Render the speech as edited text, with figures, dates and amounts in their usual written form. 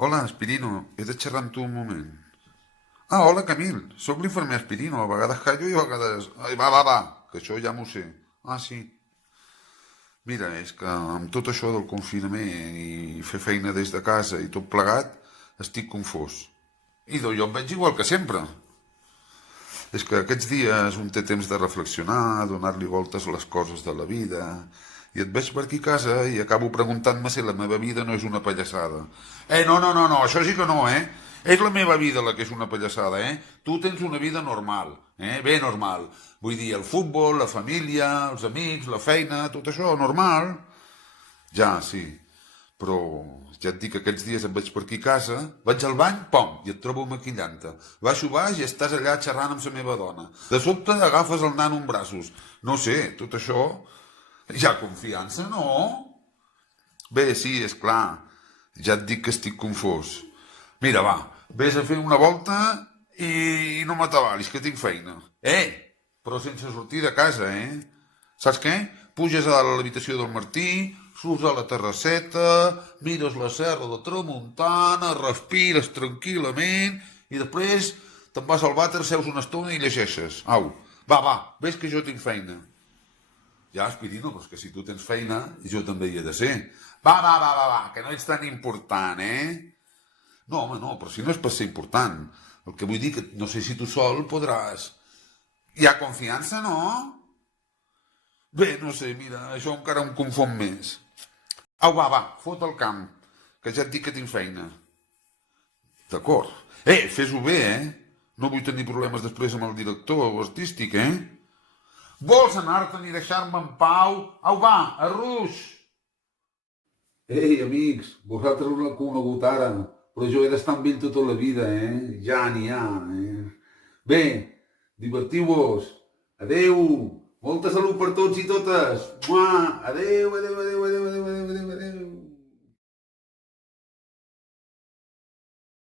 Hola, Aspirino, he de xerrar amb tu un moment. Ah, hola, Camil, sóc l'infermer Aspirino, a vegades callo i a vegades... Ai, va, que això ja m'ho sé. Ah, sí. Mira, és que amb tot això del confinament i fer feina des de casa i tot plegat, estic confós. Jo em veig igual que sempre. És que aquests dies un té temps de reflexionar, donar-li voltes a les coses de la vida, i et veig per aquí a casa i acabo preguntant-me si la meva vida no és una pallassada. No, això sí que no, eh? És la meva vida la que és una pallassada, eh? Tu tens una vida normal, bé normal. Vull dir, el futbol, la família, els amics, la feina, tot això, normal. Ja, sí. Però ja et dic que aquests dies em veig per aquí a casa, vaig al bany, pom, i et trobo maquillant-te. Baixo baix i estàs allà xerrant amb la meva dona. De sobte agafes el nano en braços. No sé, tot això... Hi ha confiança, no? Bé, sí, és clar. Ja et dic que estic confós. Mira, va, vés a fer una volta i no m'atabalis, que tinc feina. Però sense sortir de casa, eh? Saps què? Puges a l'habitació del Martí, surts a la terrasseta, mires la serra de Tramuntana, respires tranquil·lament i després te'n vas al vàter, seus una estona i llegeixes. Au, va, ves que jo tinc feina. Ja, Aspirino, però és que si tu tens feina, jo també hi he de ser. Va, que no ets tan important, eh? No, home, no, però si no és per ser important. El que vull dir que no sé si tu sol podràs... Hi ha confiança, no? Bé, no sé, mira, això encara em confon més. Au, va, fot el camp, que ja et dic que tinc feina. D'acord. Fes-ho bé, eh? No vull tenir problemes després amb el director artístic, eh? Vols anar-te'n i deixar-me en pau? Au, va, arruix! Ei, amics, vosaltres no l'heu conegut ara, però jo he d'estar amb ell tota la vida, eh? Ja n'hi ha, eh? Bé, divertiu-vos. Adeu! Molta salut per tots i totes! Mua! Adeu!